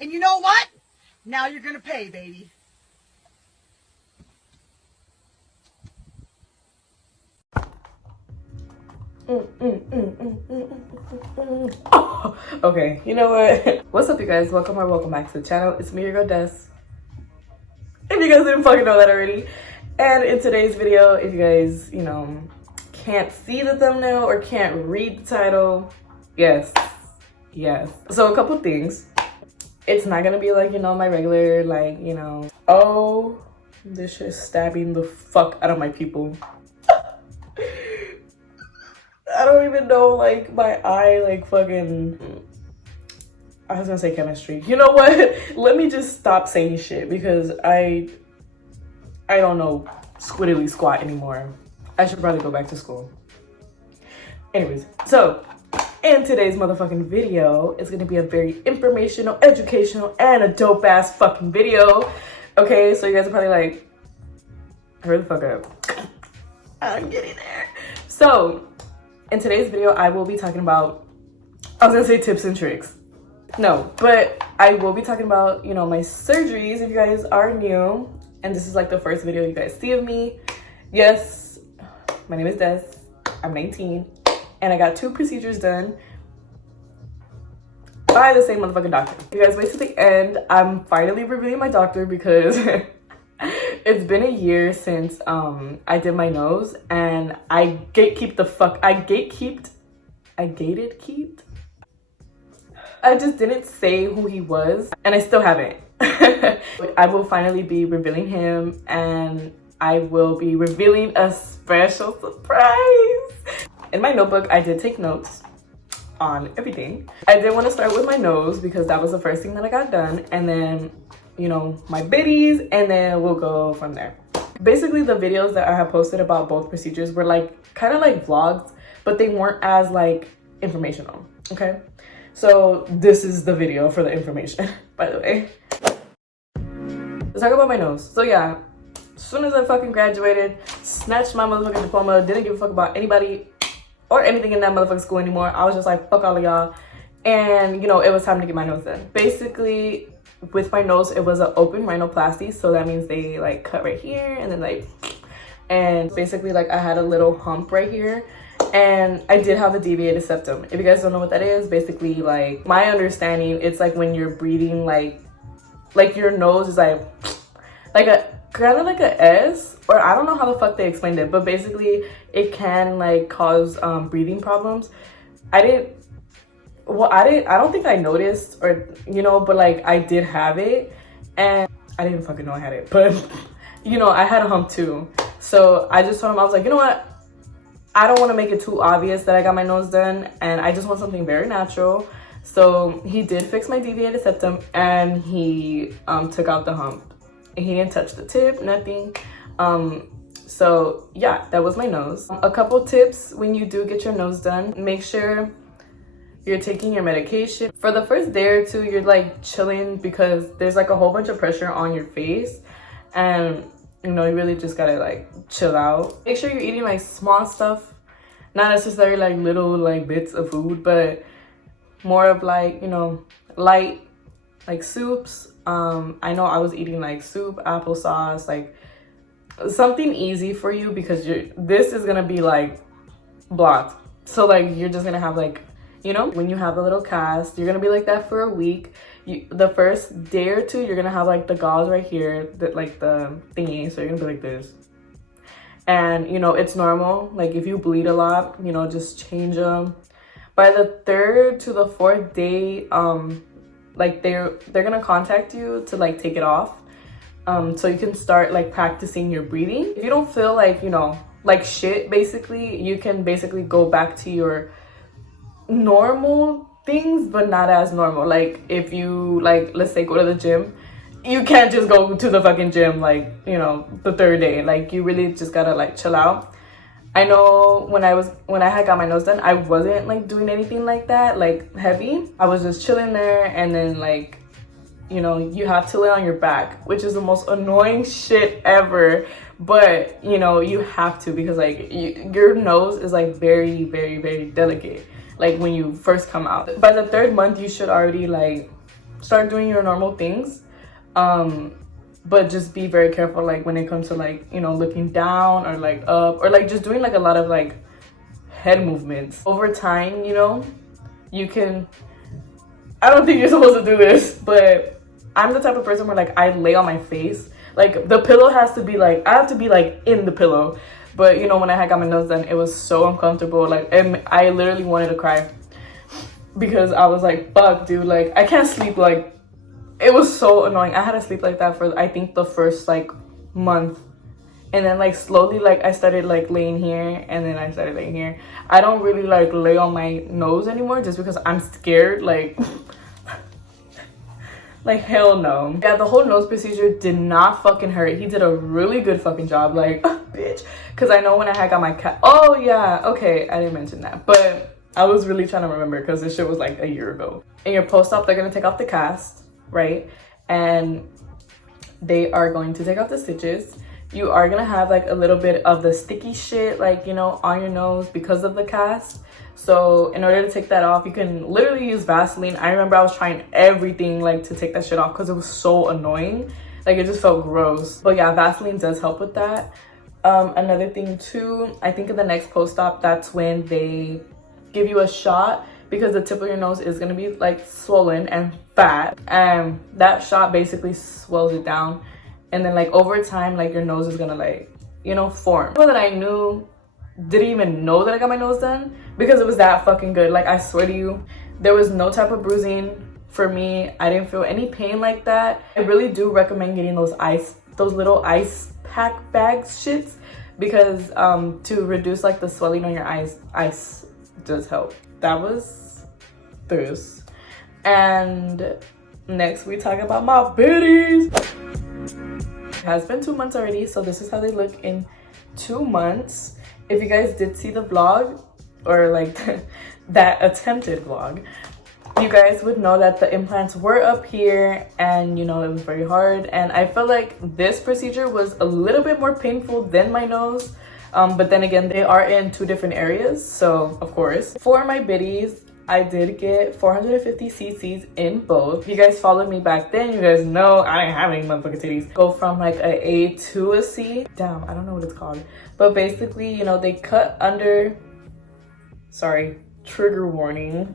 And you know what? Now you're gonna pay, baby. Okay, you know what? What's up, you guys? Welcome or welcome back to the channel. It's me, your girl Des. If you guys didn't fucking know that already. And in today's video, if you guys, can't see the thumbnail or can't read the title, yes. So a couple things. It's not gonna be like, my regular, oh, this shit is stabbing the fuck out of my people. I don't even know, my eye, fucking, I was gonna say chemistry. You know what? Let me just stop saying shit because I don't know squiddly squat anymore. I should probably go back to school. Anyways, so in today's motherfucking video, it's gonna be a very informational, educational, and a dope ass fucking video. Okay, so you guys are probably like, hurry the fuck up. I'm getting there. So in today's video, I will be talking about, I was gonna say tips and tricks. No, but I will be talking about, my surgeries if you guys are new. And this is like the first video you guys see of me. Yes, my name is Des. I'm 19. And I got 2 procedures done by the same motherfucking doctor. If you guys wait to the end, I'm finally reviewing my doctor because it's been a year since I did my nose, and I just didn't say who he was, and I still haven't. I will finally be revealing him, and I will be revealing a special surprise. In my notebook, I did take notes on everything. I did want to start with my nose because that was the first thing that I got done, and then my biddies, and then we'll go from there. Basically, the videos that I have posted about both procedures were kind of like vlogs, but they weren't as informational. Okay, so this is the video for the information, by the way. Let's talk about my nose. So yeah, as soon as I fucking graduated, snatched my motherfucking diploma, didn't give a fuck about anybody or anything in that motherfucking school anymore. I was just like, fuck all of y'all. And it was time to get my nose done. Basically, with my nose, it was an open rhinoplasty. So that means they cut right here and then and basically I had a little hump right here. And I did have a deviated septum. If you guys don't know what that is, basically my understanding, it's when you're breathing, your nose is a kind of like a S, or I don't know how the fuck they explained it, but basically it can cause breathing problems. I don't think I noticed, or but I did have it, and I didn't fucking know I had it, but I had a hump too. So I just told him, I was like, you know what, I don't want to make it too obvious that I got my nose done, and I just want something very natural. So he did fix my deviated septum, and he took out the hump. And he didn't touch the tip, nothing. So yeah, that was my nose. A couple tips when you do get your nose done: make sure you're taking your medication. For the first day or two, you're chilling because there's a whole bunch of pressure on your face, and you really just gotta chill out. Make sure you're eating small stuff, not necessarily little bits of food, but more of light soups. I know I was eating soup, applesauce, something easy for you, because this is gonna be blocked. So you're just gonna have when you have a little cast, you're gonna be like that for a week. The first day or two, you're gonna have the gauze right here, the thingy, so you're gonna be like this. And it's normal. If you bleed a lot, just change them. By the 3rd to the 4th day, they're gonna contact you to take it off, so you can start practicing your breathing. If you don't feel shit, basically, you can basically go back to your normal things, but not as normal. If you let's say go to the gym, you can't just go to the fucking gym the 3rd day. You really just gotta chill out. I know when I had got my nose done, I wasn't doing anything like that, heavy. I was just chilling there, and then you have to lay on your back, which is the most annoying shit ever. But you have to, because your nose is very, very, very delicate. When you first come out. By the 3rd month, you should already start doing your normal things. But just be very careful, like when it comes to like, you know, looking down or like up, or like just doing like a lot of like head movements. Over time, you know, you can, I don't think you're supposed to do this, but I'm the type of person where like I lay on my face. Like the pillow has to be like, I have to be like in the pillow. But you know, when I had got my nails done, it was so uncomfortable. Like, and I literally wanted to cry because I was like, fuck, dude, like I can't sleep. Like, it was so annoying. I had to sleep like that for I think the first like month, and then like slowly like I started like laying here, and then I started laying here. I don't really like lay on my nose anymore just because I'm scared. Like like hell no. Yeah, the whole nose procedure did not fucking hurt. He did a really good fucking job, like bitch, because I know when I had got my oh yeah, okay, I didn't mention that, but I was really trying to remember because this shit was like a year ago. In your post-op, they're gonna take off the cast, right? And they are going to take off the stitches. You are gonna have like a little bit of the sticky shit, like, you know, on your nose because of the cast. So in order to take that off, you can literally use Vaseline. I remember I was trying everything like to take that shit off because it was so annoying. Like it just felt gross. But yeah, Vaseline does help with that. Another thing too, I think in the next post-op, that's when they give you a shot, because the tip of your nose is going to be like swollen and fat, and that shot basically swells it down, and then like over time, like your nose is gonna like, you know, form. People that I knew didn't even know that I got my nose done because it was that fucking good. Like I swear to you, there was no type of bruising for me. I didn't feel any pain like that. I really do recommend getting those little ice pack bags shits, because to reduce like the swelling on your eyes, ice does help. That was this. And next we talk about my bitties. It has been 2 months already, so this is how they look in 2 months. If you guys did see the vlog, or like that attempted vlog, you guys would know that the implants were up here, and you know, it was very hard, and I felt like this procedure was a little bit more painful than my nose. But then again, they are in 2 different areas, so of course. For my biddies, I did get 450 cc's in both. If you guys followed me back then, you guys know I didn't have any motherfucking titties. Go from like a A to a C. Damn, I don't know what it's called. But basically, you know, they cut under, sorry, trigger warning.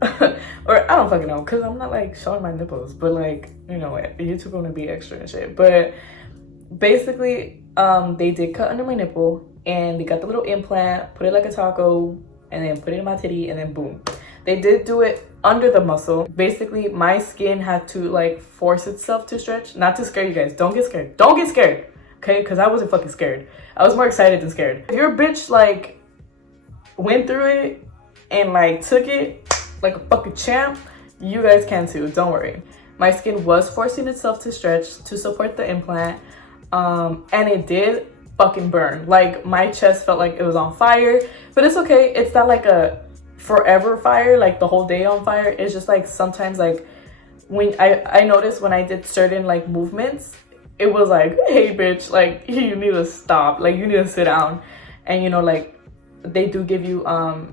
Or I don't fucking know, because I'm not like showing my nipples, but like, you know what, YouTube gonna be extra and shit. But basically, they did cut under my nipple, and they got the little implant, put it like a taco, and then put it in my titty, and then boom. They did do it under the muscle. Basically, my skin had to like force itself to stretch. Not to scare you guys. Don't get scared. Don't get scared. Okay? Because I wasn't fucking scared. I was more excited than scared. If your bitch like went through it and like took it like a fucking champ, you guys can too. Don't worry. My skin was forcing itself to stretch to support the implant. And it did fucking burn. Like my chest felt like it was on fire, but it's okay. It's not like a forever fire, like the whole day on fire. It's just like sometimes, like when I noticed when I did certain like movements, it was like, hey bitch, like you need to stop, like you need to sit down. And you know, like they do give you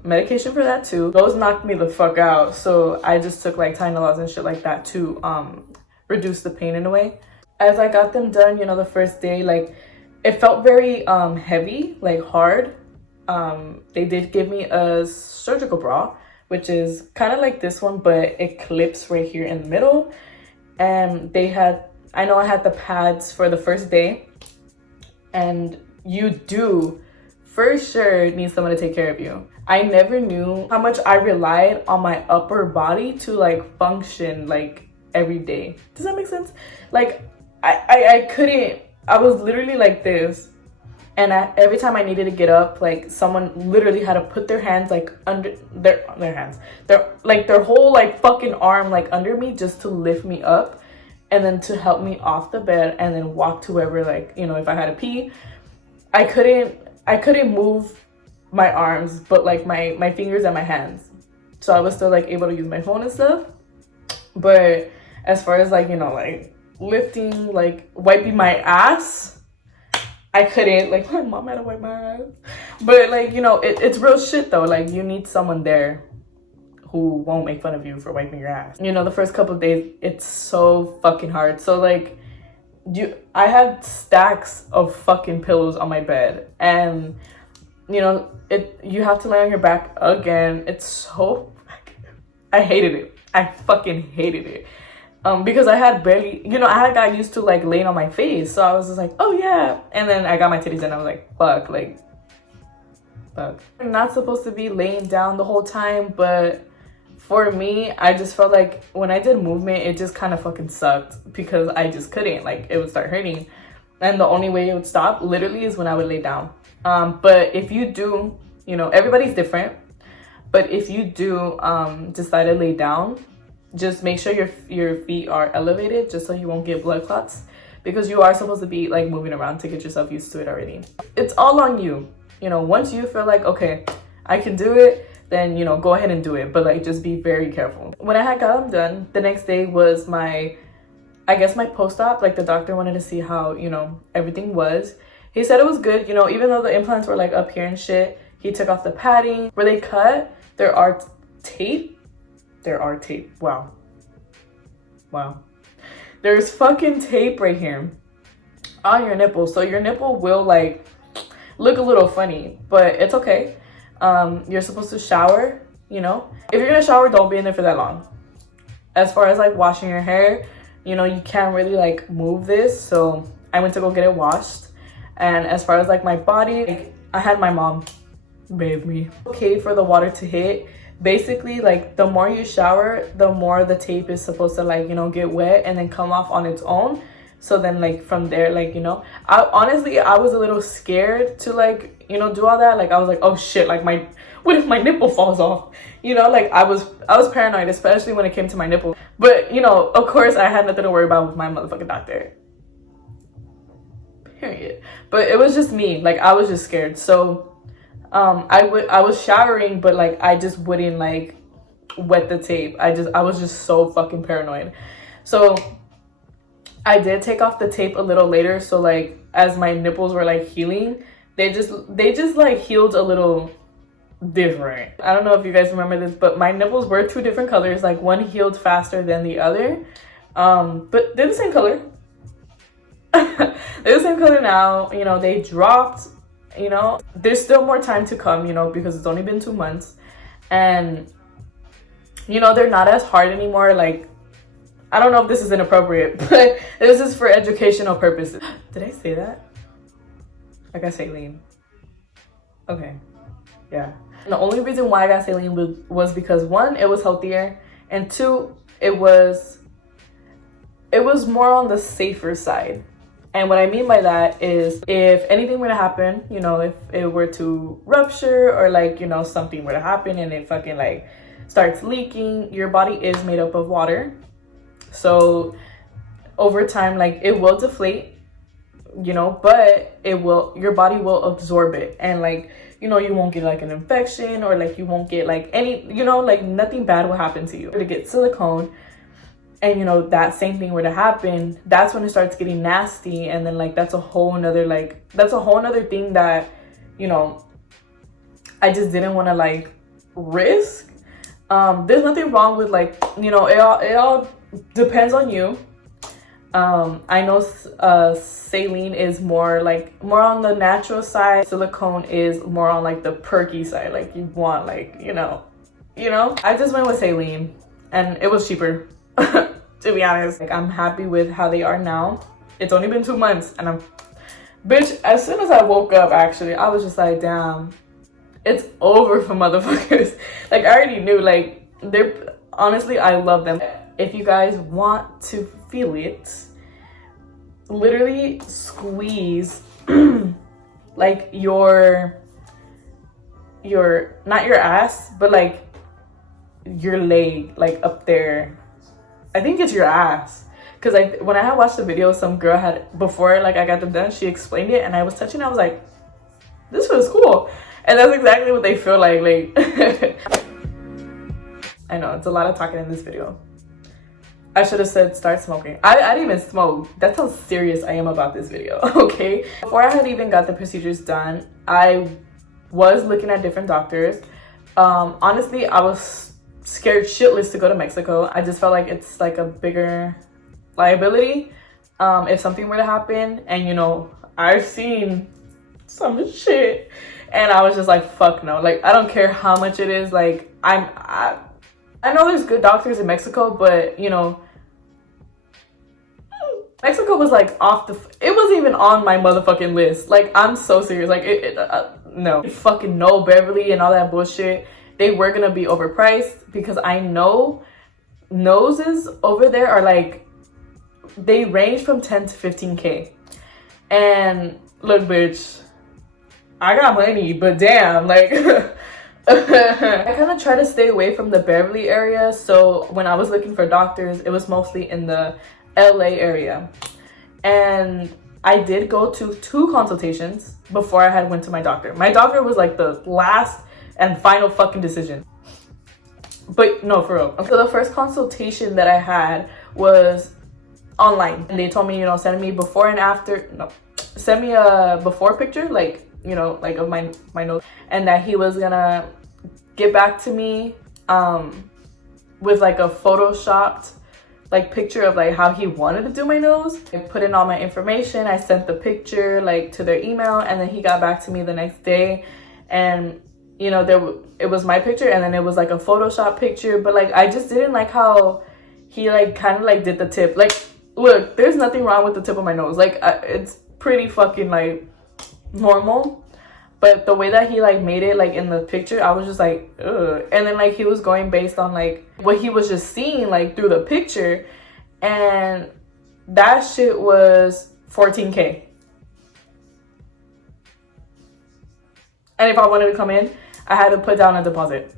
medication for that too. Those knocked me the fuck out, so I just took like Tylenols and shit like that to reduce the pain in a way. As I got them done, you know, the first day, like it felt very heavy, like hard. They did give me a surgical bra, which is kind of like this one, but it clips right here in the middle. And they had, I know I had the pads for the first day, and you do for sure need someone to take care of you. I never knew how much I relied on my upper body to like function like every day. Does that make sense? Like I couldn't, I was literally like this, and every time I needed to get up, like someone literally had to put their hands like under their hands, their whole like fucking arm like under me just to lift me up, and then to help me off the bed and then walk to wherever, like, you know, if I had to pee. I couldn't move my arms, but like my fingers and my hands, so I was still like able to use my phone and stuff. But as far as like, you know, like lifting, like wiping my ass, I couldn't. Like my mom had to wipe my ass. But like, you know, it's real shit though. Like you need someone there who won't make fun of you for wiping your ass. You know, the first couple of days, it's so fucking hard. So like, I had stacks of fucking pillows on my bed, and you know, you have to lay on your back again. It's so, I hated it. I fucking hated it. Because I had barely, you know, I had got used to like laying on my face. So I was just like, oh yeah. And then I got my titties and I was like, fuck. I'm not supposed to be laying down the whole time, but for me, I just felt like when I did movement, it just kind of fucking sucked because I just couldn't, like it would start hurting. And the only way it would stop literally is when I would lay down. But if you do, you know, everybody's different, but if you do decide to lay down, just make sure your feet are elevated just so you won't get blood clots, because you are supposed to be like moving around to get yourself used to it already. It's all on you. You know, once you feel like, okay, I can do it, then, you know, go ahead and do it. But like, just be very careful. When I had got them done, the next day was my post-op. Like the doctor wanted to see how, you know, everything was. He said it was good. You know, even though the implants were like up here and shit, he took off the padding. Where they cut, there are tape. Wow. There's fucking tape right here on your nipple. So your nipple will like look a little funny, but it's okay. You're supposed to shower, you know. If you're gonna shower, don't be in there for that long. As far as like washing your hair, you know, you can't really like move this. So I went to go get it washed. And as far as like my body, like, I had my mom bathe me. Okay for the water to hit. Basically, like the more you shower, the more the tape is supposed to like, you know, get wet and then come off on its own. So then like from there, like, you know, I was a little scared to like, you know, do all that. Like I was like, oh shit, like what if my nipple falls off? You know, like I was paranoid, especially when it came to my nipple. But you know, of course I had nothing to worry about with my motherfucking doctor. Period. But it was just me, like I was just scared. So I was showering, but like I just wouldn't like wet the tape. I was just so fucking paranoid. So I did take off the tape a little later. So like as my nipples were like healing, they just like healed a little different. I don't know if you guys remember this, but my nipples were two different colors. Like one healed faster than the other, but they're the same color. They're the same color now. You know, they dropped. You know, there's still more time to come, you know, because it's only been 2 months, and you know, they're not as hard anymore. Like, I don't know if this is inappropriate, but this is for educational purposes. Did I say that? I got saline. Okay, yeah. And the only reason why I got saline was because one, it was healthier, and two, it was more on the safer side. And what I mean by that is if anything were to happen, you know, if it were to rupture or like, you know, something were to happen and it fucking like starts leaking, your body is made up of water. So over time, like it will deflate, you know, but your body will absorb it. And like, you know, you won't get like an infection or like you won't get like any, you know, like nothing bad will happen to you. To get silicone, and you know, that same thing were to happen, that's when it starts getting nasty. And then like that's a whole nother thing that, you know, I just didn't want to like risk. There's nothing wrong with like, you know, it all depends on you. I know saline is more on the natural side. Silicone is more on like the perky side. Like you want like, you know, I just went with saline and it was cheaper. To be honest, like I'm happy with how they are now. It's only been 2 months and bitch, as soon as I woke up, actually, I was just like, damn, it's over for motherfuckers. Like I already knew, like honestly, I love them. If you guys want to feel it, literally squeeze like your not your ass, but like your leg, like up there. I think it's your ass, because like when I had watched the video, some girl had, before like I got them done, she explained it and I was touching it, I was like, this feels cool. And that's exactly what they feel like I know it's a lot of talking in this video. I should have said start smoking. I didn't even smoke. That's how serious I am about this video. Okay, before I had even got the procedures done, I was looking at different doctors. Honestly, I was scared shitless to go to Mexico. I just felt like it's like a bigger liability if something were to happen. And you know, I've seen some shit and I was just like, fuck no. Like, I don't care how much it is. Like, I know there's good doctors in Mexico, but you know, Mexico was like it wasn't even on my motherfucking list. Like, I'm so serious. Like, no. Fucking no, Beverly and all that bullshit. They were gonna be overpriced because I know noses over there are like, they range from 10 to 15K. And look, bitch, I got money, but damn, like, I kind of try to stay away from the Beverly area. So when I was looking for doctors, it was mostly in the LA area. And I did go to 2 consultations before I had went to my doctor. My doctor was like the last and final fucking decision. But no, for real. So the first consultation that I had was online. And they told me, you know, send me before and after. No, send me a before picture, like, you know, like of my nose. And that he was gonna get back to me with like a photoshopped like picture of like how he wanted to do my nose. I put in all my information. I sent the picture like to their email, and then he got back to me the next day. And you know, it was my picture, and then it was like a Photoshop picture. But like, I just didn't like how he like kind of like did the tip. Like, look, there's nothing wrong with the tip of my nose. Like, it's pretty fucking like normal. But the way that he like made it like in the picture, I was just like, ugh. And then like he was going based on like what he was just seeing like through the picture, and that shit was 14K. And if I wanted to come in, I had to put down a deposit.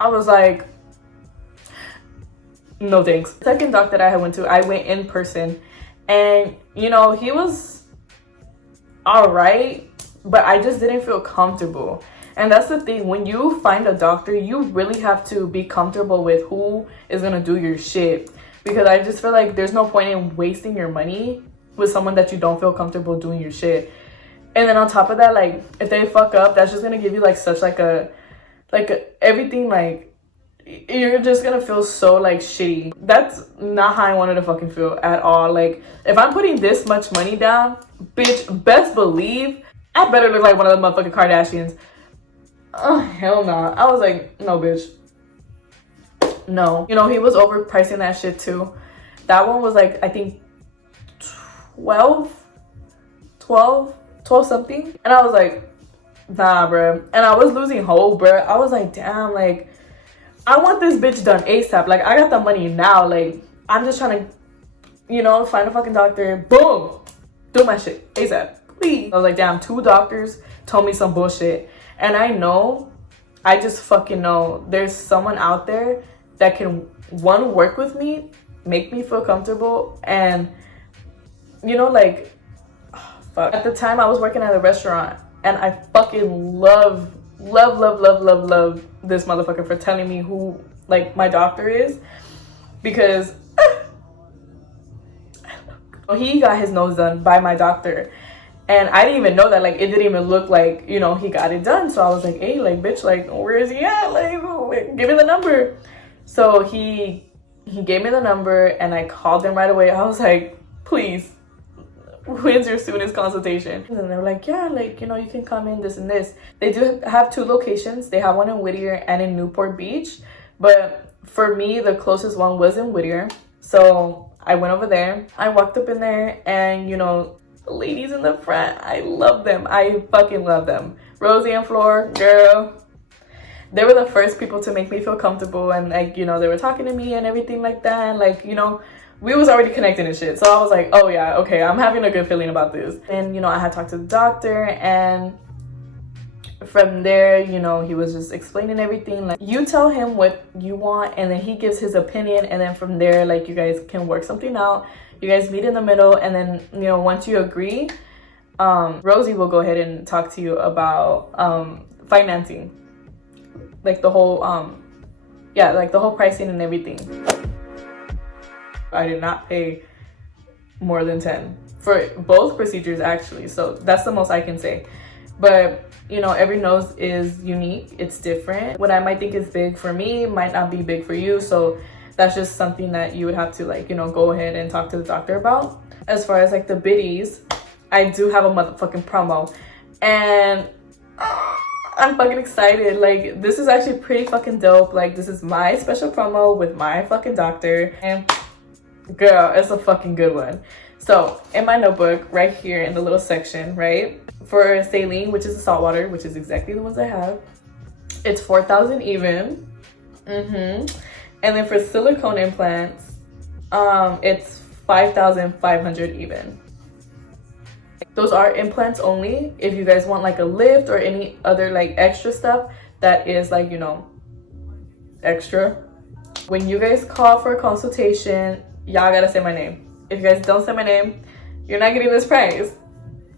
I was like, no thanks. Second doc that I went to, I went in person, and you know, he was all right, but I just didn't feel comfortable. And that's the thing, when you find a doctor, you really have to be comfortable with who is gonna do your shit, because I just feel like there's no point in wasting your money with someone that you don't feel comfortable doing your shit. And then on top of that, like, if they fuck up, that's just gonna give you like such everything, like, you're just gonna feel so like shitty. That's not how I wanted to fucking feel at all. Like, if I'm putting this much money down, bitch, best believe I better look like one of the motherfucking Kardashians. Oh, hell no. I was like, no, bitch. No. You know, he was overpricing that shit too. That one was like, I think 12 something. And I was like, nah, bruh. And I was losing hope, bruh. I was like, damn, like, I want this bitch done ASAP. Like, I got the money now. Like, I'm just trying to, you know, find a fucking doctor. Boom. Do my shit ASAP. Please. I was like, damn, 2 doctors told me some bullshit. And I just fucking know there's someone out there that can, one, work with me, make me feel comfortable, and, you know, like, oh, fuck. At the time, I was working at a restaurant, and I fucking love this motherfucker for telling me who like my doctor is, because he got his nose done by my doctor, and I didn't even know that. Like, it didn't even look like, you know, he got it done. So I was like, hey, like, bitch, like, where is he at? Like, give me the number. So he gave me the number, and I called him right away. I was like, please, when's your soonest consultation? And they were like, yeah, like, you know, you can come in, this and this. They do have 2 locations. They have one in Whittier and in Newport Beach. But for me, the closest one was in Whittier. So I went over there. I walked up in there, and, you know, the ladies in the front, I love them. I fucking love them. Rosie and Flor, girl. They were the first people to make me feel comfortable. And, like, you know, they were talking to me and everything like that. And, like, you know, we was already connecting and shit. So I was like, oh yeah, okay, I'm having a good feeling about this. And, you know, I had talked to the doctor, and from there, you know, he was just explaining everything. Like, you tell him what you want, and then he gives his opinion, and then from there, like, you guys can work something out. You guys meet in the middle, and then, you know, once you agree, Rosie will go ahead and talk to you about financing. Like the whole, like the whole pricing and everything. I did not pay more than 10 for both procedures, actually. So that's the most I can say. but you know, every nose is unique, it's different. What I might think is big for me might not be big for you, so that's just something that you would have to, like, you know, go ahead and talk to the doctor about. As far as like the biddies, I do have a motherfucking promo, and I'm fucking excited. Like, this is actually pretty fucking dope. Like, this is my special promo with my fucking doctor, and girl, it's a fucking good one. So in my notebook right here in the little section, right, for saline, which is the salt water, which is exactly the ones I have, it's 4,000 even. And then for silicone implants, it's 5,500 even. Those are implants only. If you guys want like a lift or any other like extra stuff that is like, you know, extra, when you guys call for a consultation, y'all gotta say my name. If you guys don't say my name, you're not getting this price,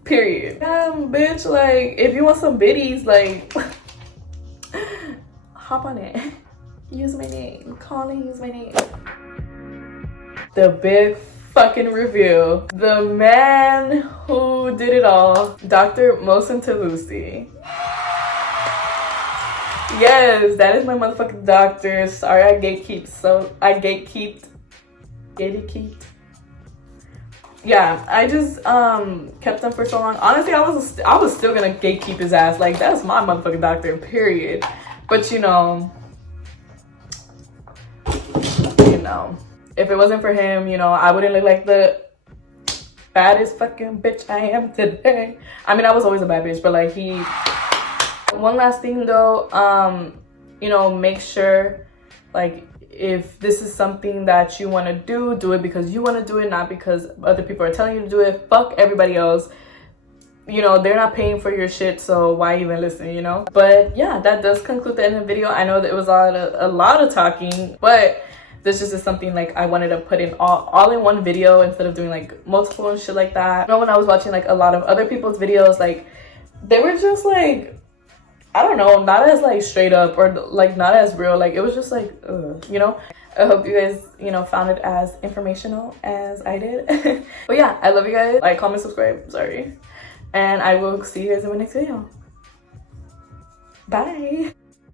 period. Bitch, like, if you want some biddies, like, hop on it. Use my name. Call and use my name. The big fucking review. The man who did it all, Dr. Mohsen Tavoussi. Yes, that is my motherfucking doctor. Sorry, I gatekeeped. Yeah, I just kept him for so long. Honestly, I was still gonna gatekeep his ass. Like, that's my motherfucking doctor, period. But you know, if it wasn't for him, you know, I wouldn't look like the baddest fucking bitch I am today. I mean, I was always a bad bitch, but like one last thing though, you know, make sure, like, if this is something that you want to do it because you want to do it, not because other people are telling you to do it. Fuck everybody else. You know, they're not paying for your shit, so why even listen, you know? But yeah, that does conclude the end of the video. I know that it was a lot of talking, but this just is something like I wanted to put in all in one video instead of doing like multiple and shit like that. You know, when I was watching like a lot of other people's videos, like they were just like, I don't know, not as like straight up or like not as real. Like it was just like, you know. I hope you guys, you know, found it as informational as I did. But yeah, I love you guys. Like, comment, subscribe. Sorry. And I will see you guys in my next video. Bye.